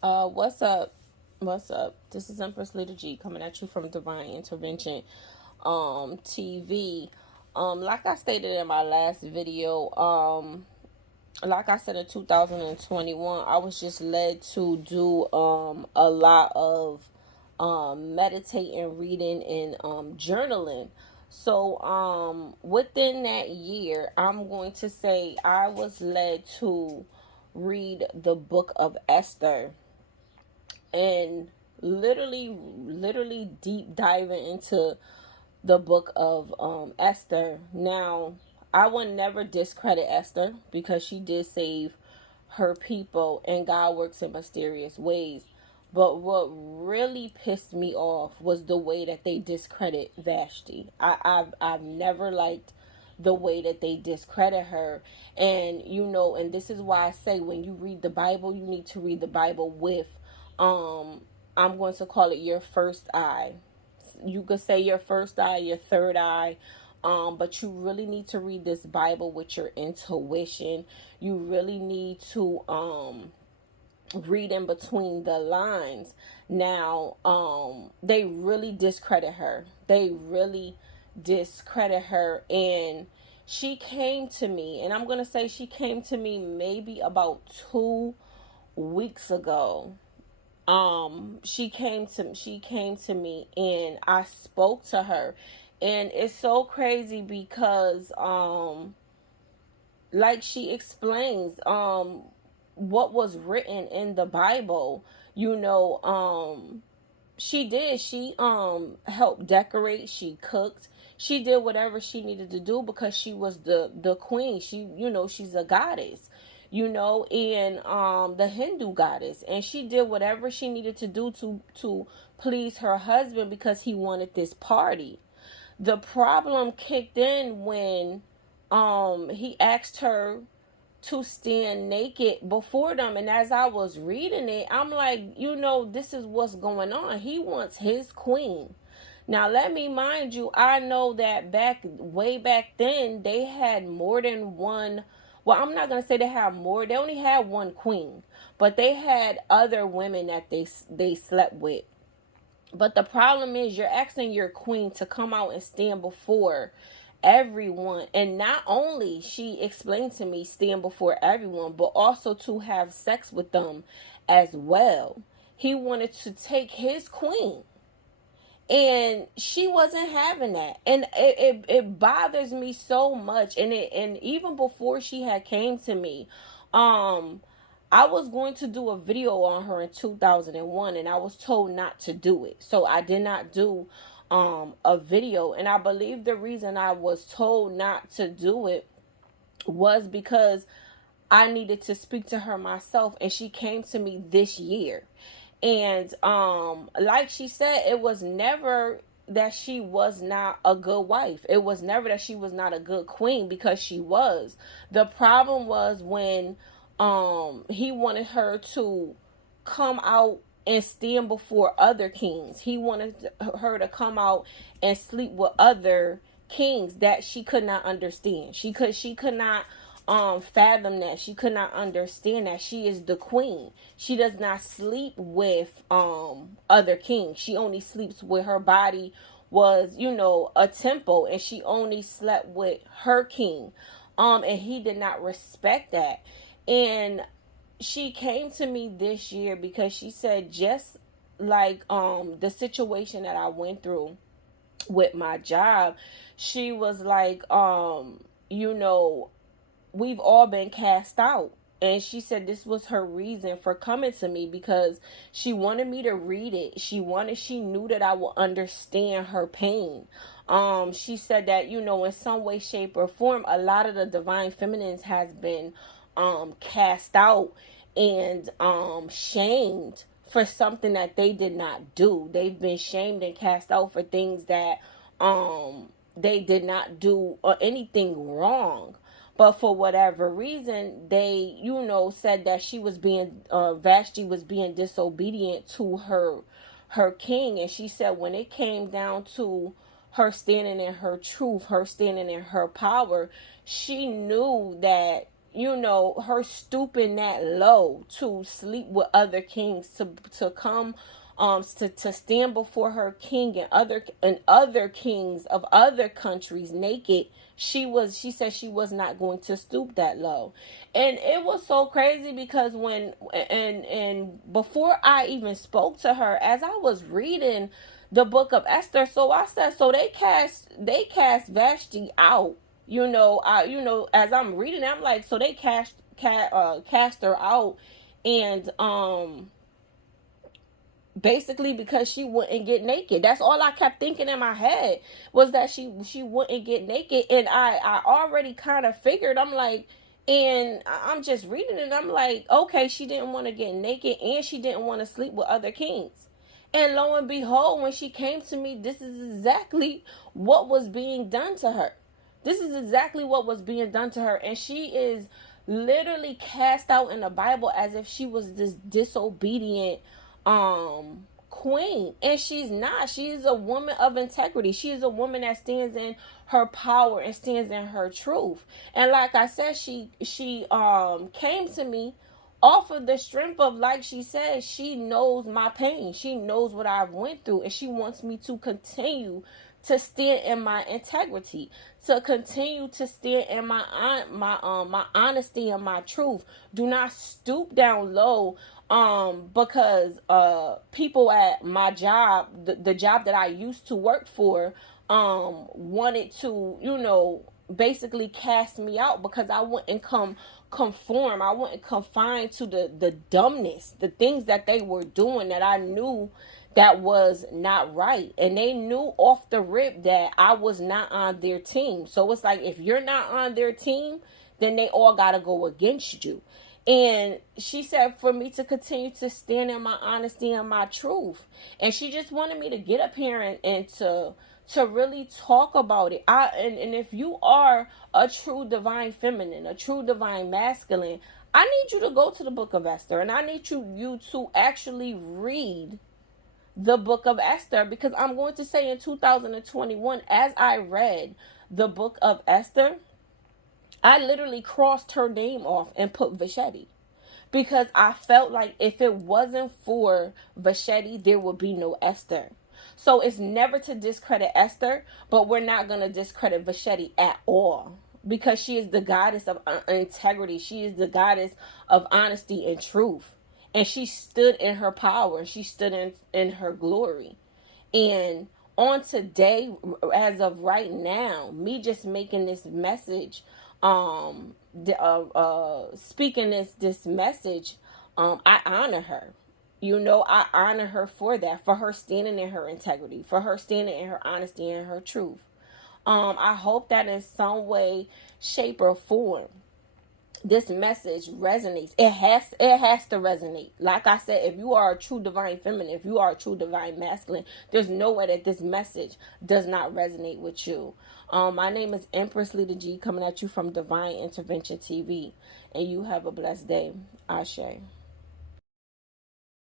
What's up? What's up? This is Empress Leader G coming at you from Divine Intervention TV. Like I stated in my last video, like I said in 2021, I was just led to do a lot of meditating, reading, and journaling. So within that year, I'm going to say I was led to read the book of Esther and literally deep diving into the book of Esther. Now, I would never discredit Esther because she did save her people and God works in mysterious ways. But what really pissed me off was the way that they discredit Vashti. I've never liked the way that they discredit her. And and this is why I say when you read the Bible, you need to read the Bible with um I'm going to call it your first eye. You could say your first eye, your third eye. But you really need to read this Bible with your intuition. You really need to read in between the lines. Now, they really discredit her. They really discredit her. And she came to me, and I'm going to say she came to me maybe about 2 weeks ago. She came to me and I spoke to her. And it's so crazy because like she explains what was written in the Bible. She helped decorate, she cooked, she did whatever she needed to do because she was the queen. She's a goddess, and the Hindu goddess, and she did whatever she needed to do to please her husband because he wanted this party. The problem kicked in when he asked her to stand naked before them. And as I was reading it, I'm like, this is what's going on. He wants his queen. Now, let me mind you, I know that way back then, they had more than one. Well, I'm not going to say they had more. They only had one queen, but they had other women that they slept with. But the problem is you're asking your queen to come out and stand before everyone. And not only, she explained to me, stand before everyone, but also to have sex with them as well. He wanted to take his queen. And she wasn't having that. And it bothers me so much. And even before she had came to me, I was going to do a video on her in 2001 and I was told not to do it. So I did not do a video. And I believe the reason I was told not to do it was because I needed to speak to her myself, and she came to me this year. And like she said, it was never that she was not a good wife. It was never that she was not a good queen, because she was. The problem was when he wanted her to come out and stand before other kings. He wanted her to come out and sleep with other kings that she could not understand. She could not fathom that. She could not understand that she is the queen. She does not sleep with other kings. She only sleeps with, her body was, a temple, and she only slept with her king. And he did not respect that. And she came to me this year because she said, just like the situation that I went through with my job, she was like, we've all been cast out. And she said this was her reason for coming to me, because she wanted me to read it. She knew that I would understand her pain. She said that, in some way, shape, or form, a lot of the divine feminines has been cast out and shamed for something that they did not do. They've been shamed and cast out for things that they did not do or anything wrong. But for whatever reason, they, said that she was being, Vashti was being disobedient to her king. And she said when it came down to her standing in her truth, her standing in her power, she knew that, her stooping that low to sleep with other kings, to come to stand before her king and other kings of other countries naked. She said she was not going to stoop that low. And it was so crazy because and before I even spoke to her, as I was reading the book of Esther, so I said, so they cast Vashti out. As I'm reading, I'm like, so they cast her out, and basically because she wouldn't get naked. That's all I kept thinking in my head, was that she wouldn't get naked. And I already kind of figured. I'm like, and I'm just reading it, I'm like, okay, she didn't want to get naked and she didn't want to sleep with other kings. And lo and behold, when she came to me, this is exactly what was being done to her. This is exactly what was being done to her. And she is literally cast out in the Bible as if she was this disobedient queen. And she's not. She is a woman of integrity. She is a woman that stands in her power and stands in her truth. And like I said, she came to me off of the strength of, like she said, she knows my pain. She knows what I've went through, and she wants me to continue to stand in my integrity, to continue to stand in my honesty and my truth. Do not stoop down low because people at my job, the job that I used to work for, wanted to, basically cast me out because I wouldn't conform. I wouldn't confine to the dumbness, the things that they were doing that I knew that was not right. And they knew off the rip that I was not on their team. So it's like, if you're not on their team, then they all got to go against you. And she said for me to continue to stand in my honesty and my truth. And she just wanted me to get up here and to really talk about it. And if you are a true divine feminine, a true divine masculine, I need you to go to the book of Esther, and I need you to actually read the book of Esther, because I'm going to say in 2021, as I read the book of Esther, I literally crossed her name off and put Vashti, because I felt like if it wasn't for Vashti, there would be no Esther. So it's never to discredit Esther, but we're not going to discredit Vashti at all, because she is the goddess of integrity. She is the goddess of honesty and truth. And she stood in her power. She stood in her glory. And on today, as of right now, me just making this message, speaking this message, I honor her. I honor her for that, for her standing in her integrity, for her standing in her honesty and her truth. I hope that in some way, shape, or form, this message resonates. It has to resonate. Like I said, if you are a true divine feminine, if you are a true divine masculine, there's no way that this message does not resonate with you. My name is Empress Leader G, coming at you from Divine Intervention TV, and you have a blessed day. Ashe.